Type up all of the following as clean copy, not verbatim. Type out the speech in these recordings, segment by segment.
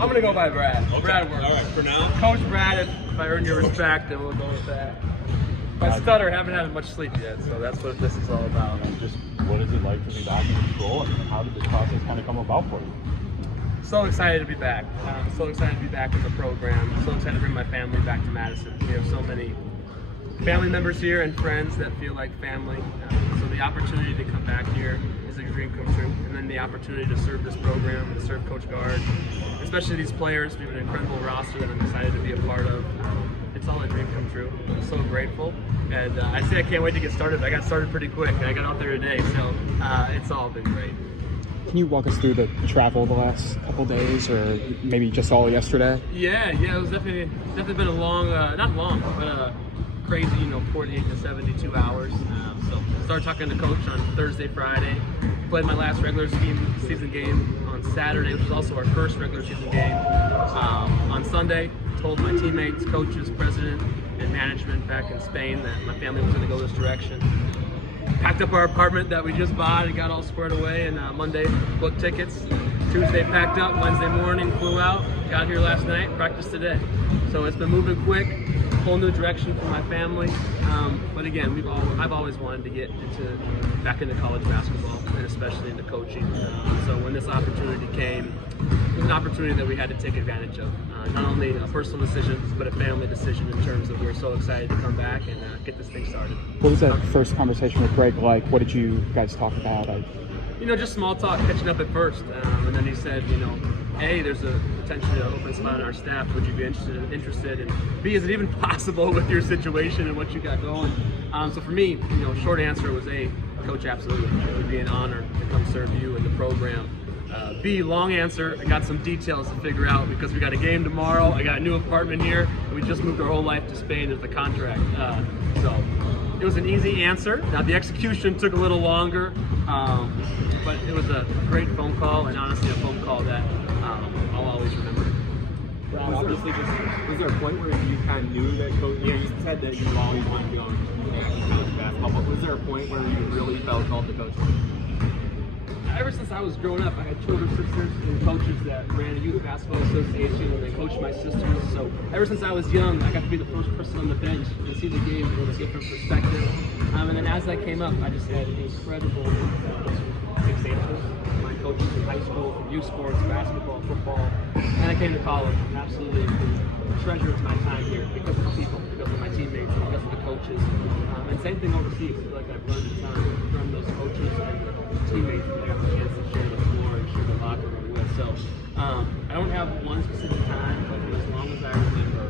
I'm going to go by Brad. Okay. Brad works. All right, for now. Coach Brad, if I earn your respect, then we'll go with that. I stutter, haven't had much sleep yet, so that's what this is all about. And just what is it like to be back in control, and how did this process kind of come about for you? So excited to be back. So excited to be back in the program. So excited to bring my family back to Madison. We have so many family members here and friends that feel like family. So the opportunity to come back here is a dream come true. And then the opportunity to serve this program, to serve Coach Gard, especially these players. We have an incredible roster that I'm excited to be a part of. It's all a dream come true. I'm so grateful. And I say I can't wait to get started. I got started pretty quick. I got out there today, so it's all been great. Can you walk us through the travel the last couple days, or maybe just all yesterday? Yeah, it was definitely been a long, not long, but crazy, 48 to 72 hours. So started talking to Coach on Thursday, Friday. Played my last regular season game on Saturday, which was also our first regular season game. On Sunday, told my teammates, coaches, president, and management back in Spain that my family was going to go this direction. Packed up our apartment that we just bought and got all squared away, and Monday booked tickets. Tuesday packed up, Wednesday morning flew out, got here last night, practiced today. So it's been moving quick, whole new direction for my family. But again, I've always wanted to get back into college basketball, and especially into coaching. So when this opportunity came, it was an opportunity that we had to take advantage of. Not only a personal decision, but a family decision in terms of we're so excited to come back and get this thing started. What was that first conversation with Greg like? What did you guys talk about? Just small talk, catching up at first. And then he said, A, there's a potentially an open spot on our staff. Would you be interested? And B, is it even possible with your situation and what you got going? So for me, short answer was A, Coach, absolutely. It would be an honor to come serve you in the program. B, long answer, I got some details to figure out because we got a game tomorrow, I got a new apartment here, and we just moved our whole life to Spain as the contract. So it was an easy answer. Now the execution took a little longer, but it was a great phone call, and honestly a phone call that I'll always remember. Brad, obviously, was there a point where you kind of knew that Coach, you said that you always wanted to go into college basketball, but was there a point where you really felt called to coach? Ever since I was growing up, I had two older sisters and coaches that ran a youth basketball association, and they coached my sisters. So ever since I was young, I got to be the first person on the bench and see the game from a different perspective. And then as I came up, I just had incredible examples. My coaches in high school, from youth sports, basketball, football, and I came to college. Absolutely treasure my time here because of the people, because of my teammates, because of the coaches. And same thing overseas. I feel like I've learned a ton from those coaches and teammates that I got the chance to share the floor and share the locker room with. So I don't have one specific time, but as long as I remember,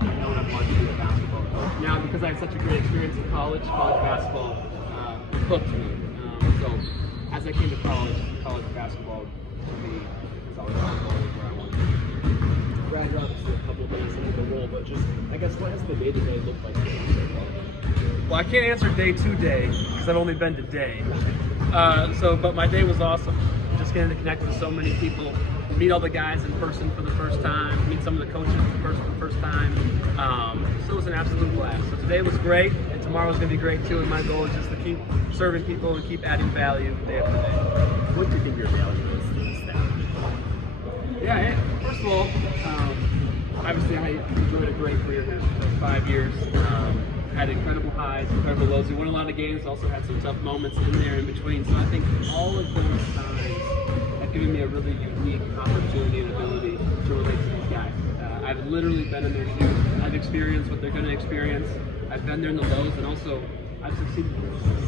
I know what I want to be a basketball coach. Now, because I had such a great experience in college basketball hooked me. So as I came to college basketball to me is always where I want to be. Brad, you're obviously a couple of days into the role, but just, I guess, what has the day-to-day look like for you so far? Well, I can't answer day to day because I've only been today. But my day was awesome. Just getting to connect with so many people, meet all the guys in person for the first time, meet some of the coaches for the first time. So it was an absolute blast. So today was great, and tomorrow's going to be great too. And my goal is just to keep serving people and keep adding value day after day. What do you think your value is to the staff? Yeah, first of all, obviously I enjoyed a great career here for 5 years. Had incredible highs, incredible lows. We won a lot of games, also had some tough moments in there in between. So I think all of those times have given me a really unique opportunity and ability to relate to these guys. I've literally been in their shoes. I've experienced what they're going to experience. I've been there in the lows, and also I've succeeded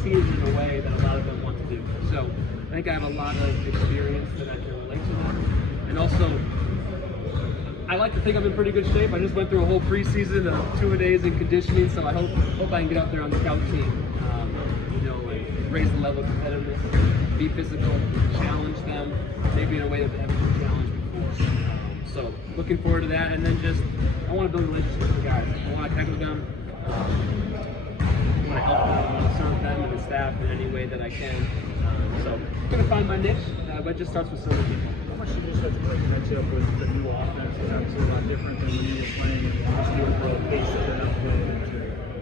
in a way that a lot of them want to do. So I think I have a lot of experience that I can relate to them. And also, I like to think I'm in pretty good shape. I just went through a whole preseason of 2 days in conditioning, so I hope I can get out there on the scout team. Raise the level of competitiveness, be physical, challenge them, maybe in a way that they haven't been challenged before. So looking forward to that, and then I want to build relationships with guys. I want to connect with them. I want to help them. I want to serve them and the staff in any way that I can. So I'm going to find my niche, but it just starts with serving people. How much did you start to catch up with the new offense? It's obviously a lot different than when you were playing and just the pace of it up.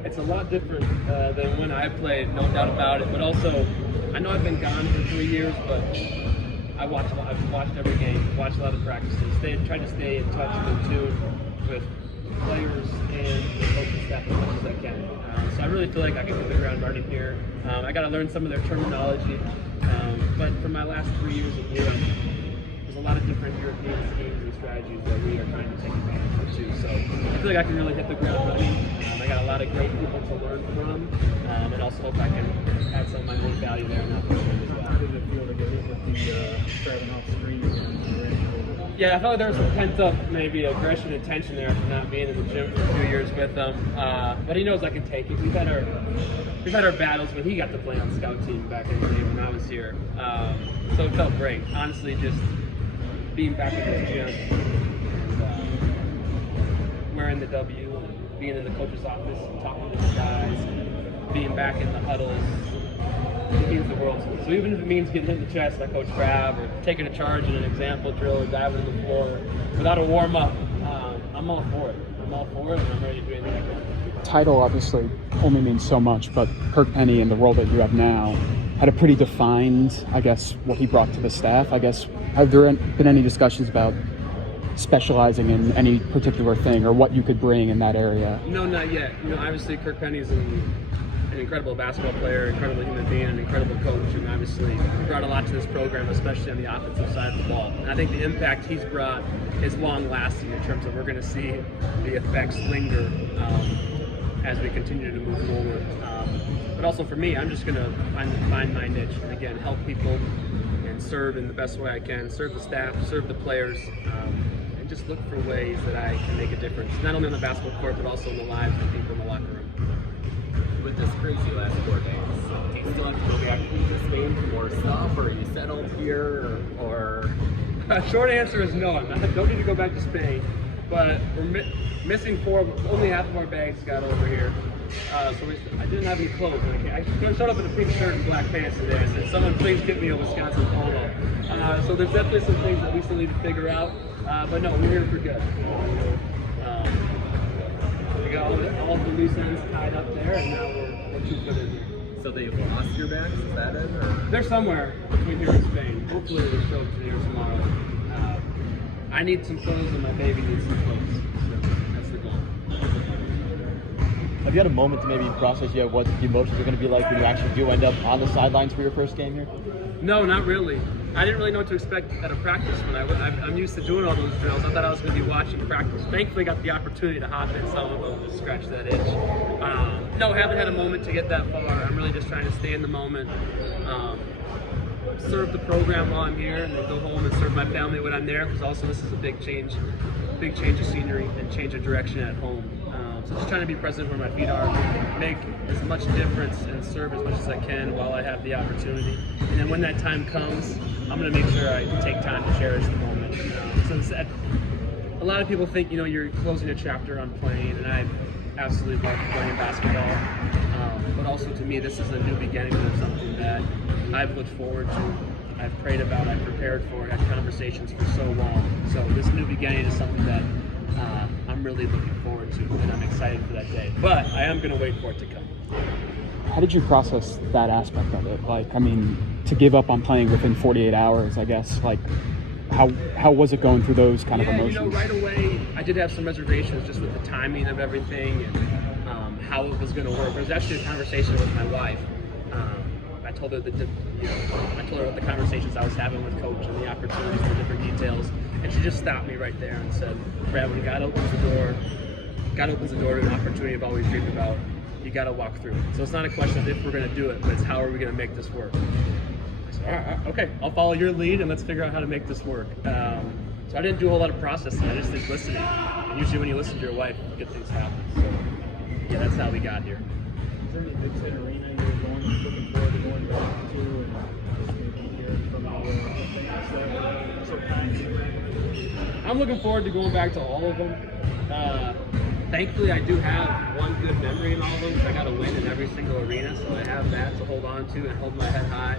It's a lot different than when I played, no doubt about it. But also, I know I've been gone for 3 years, but I've watched every game, watched a lot of practices, tried to stay in touch and in tune with players and the coaching staff as much as I can. So I really feel like I can hit the ground running here. I got to learn some of their terminology, but for my last 3 years of Europe, there's a lot of different European schemes and strategies that we are trying to take advantage of too. So I feel like I can really hit the ground running. I got a lot of great people to learn from, and also hope I can add some of my own value there in that position as well. How did it feel to get hit with the driving off screen? Yeah, I felt like there was some pent-up maybe aggression and tension there after not being in the gym for a few years with him. But he knows I can take it. We've had our battles when he got to play on the scout team back in the day when I was here. So it felt great. Honestly, just being back in this gym and wearing the W and being in the coach's office and talking to the guys and being back in the huddles, it means the world to me. So even if it means getting hit in the chest by Coach Crab or taking a charge in an example drill or diving on the floor without a warm-up, I'm all for it. I'm all for it, and I'm ready to do anything I can. Title obviously only means so much, but Kirk Penny and the role that you have now had a pretty defined, I guess, what he brought to the staff. I guess, have there been any discussions about specializing in any particular thing or what you could bring in that area? No, not yet. Obviously Kirk Penny's an incredible basketball player, incredible human being, an incredible coach, and obviously brought a lot to this program, especially on the offensive side of the ball. And I think the impact he's brought is long-lasting in terms of we're going to see the effects linger as we continue to move forward. But also for me, I'm just going to find my niche and again help people and serve in the best way I can, serve the staff, serve the players, and just look for ways that I can make a difference, not only on the basketball court but also in the lives of people in the locker room. With this crazy last 4 days, do you still have to go back to Spain for more stuff, or are you settled here, or? Short answer is no. I don't need to go back to Spain, but we're missing 4. Only half of our bags got over here. So I didn't have any clothes. I showed up in a pink shirt and black pants today. I said, someone please get me a Wisconsin polo. So there's definitely some things that we still need to figure out. But no, we're here for good. We got all the loose ends tied up there, and now we're 2 foot in here. So they lost your bags? Is that it? Or? They're somewhere between here and Spain. Hopefully they'll show up today or tomorrow. I need some clothes, and my baby needs some clothes. So that's the goal. Have you had a moment to maybe process yet what the emotions are going to be like when you actually do end up on the sidelines for your first game here? No, not really. I didn't really know what to expect at a practice when I'm used to doing all those drills. I thought I was going to be watching practice. Thankfully, got the opportunity to hop in some of them to scratch that itch. No, haven't had a moment to get that far. I'm really just trying to stay in the moment, serve the program while I'm here, and then go home and serve my family when I'm there. Because also this is a big change of scenery and change of direction at home. So just trying to be present where my feet are, make as much difference and serve as much as I can while I have the opportunity. And then when that time comes, I'm going to make sure I take time to cherish the moment. A lot of people think, you're closing a chapter on playing, and I absolutely love playing basketball. But also to me, this is a new beginning of something that I've looked forward to. I've prayed about, I've prepared for, had conversations for so long. So this new beginning is something that I'm really looking forward to, and I'm excited for that day. But I am going to wait for it to come. How did you process that aspect of it? To give up on playing within 48 hours, I guess, how was it going through those kind of emotions? Right away, I did have some reservations just with the timing of everything and how it was going to work. There was actually a conversation with my wife. I told her about the conversations I was having with Coach and the opportunities for different details, and she just stopped me right there and said, "Brad, when God opens the door to an opportunity I've always dreamed about, you got to walk through it. So it's not a question of if we're going to do it, but it's how are we going to make this work." I said, "All right, okay, I'll follow your lead and let's figure out how to make this work." So I didn't do a whole lot of processing. I just did listening. And usually when you listen to your wife, good things happen. So yeah, that's how we got here. Is there any Big Ten arena you're looking forward to going back to, and just maybe hearing from the fans? I'm looking forward to going back to all of them. Thankfully, I do have one good memory in all of them. I got a win in every single arena, so I have that to hold on to and hold my head high.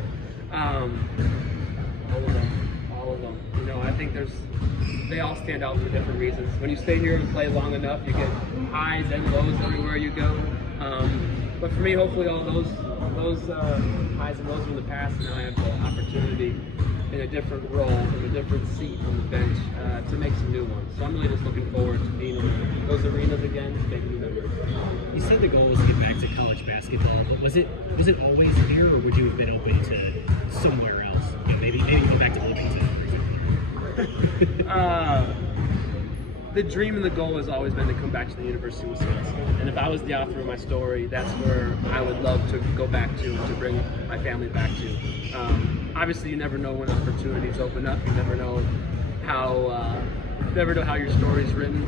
All of them. I think they all stand out for different reasons. When you stay here and play long enough, you get highs and lows everywhere you go. But for me, hopefully all those highs and lows from the past, now I have the opportunity in a different role, in a different seat on the bench, to make some new ones. So I'm really just looking forward to being in those arenas again, making new memories. You said the goal was to get back to college basketball, but was it always here, or would you have been open to somewhere else? You know, maybe go back to Bloomington, for example. The dream and the goal has always been to come back to the University of Wisconsin. And if I was the author of my story, that's where I would love to go back to and to bring my family back to. Obviously, you never know when opportunities open up. You never know how your story's written.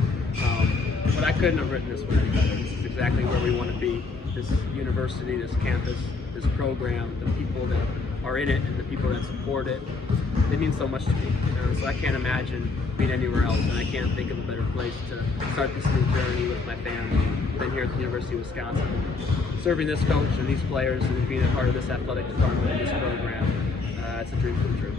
But I couldn't have written this one any better. This is exactly where we want to be. This university, this campus, this program, the people that are in it, and the people that support it. They mean so much to me. So I can't imagine being anywhere else, and I can't think of a better place to start this new journey with my family than here at the University of Wisconsin. Serving this coach and these players and being a part of this athletic department and this program, it's a dream come true.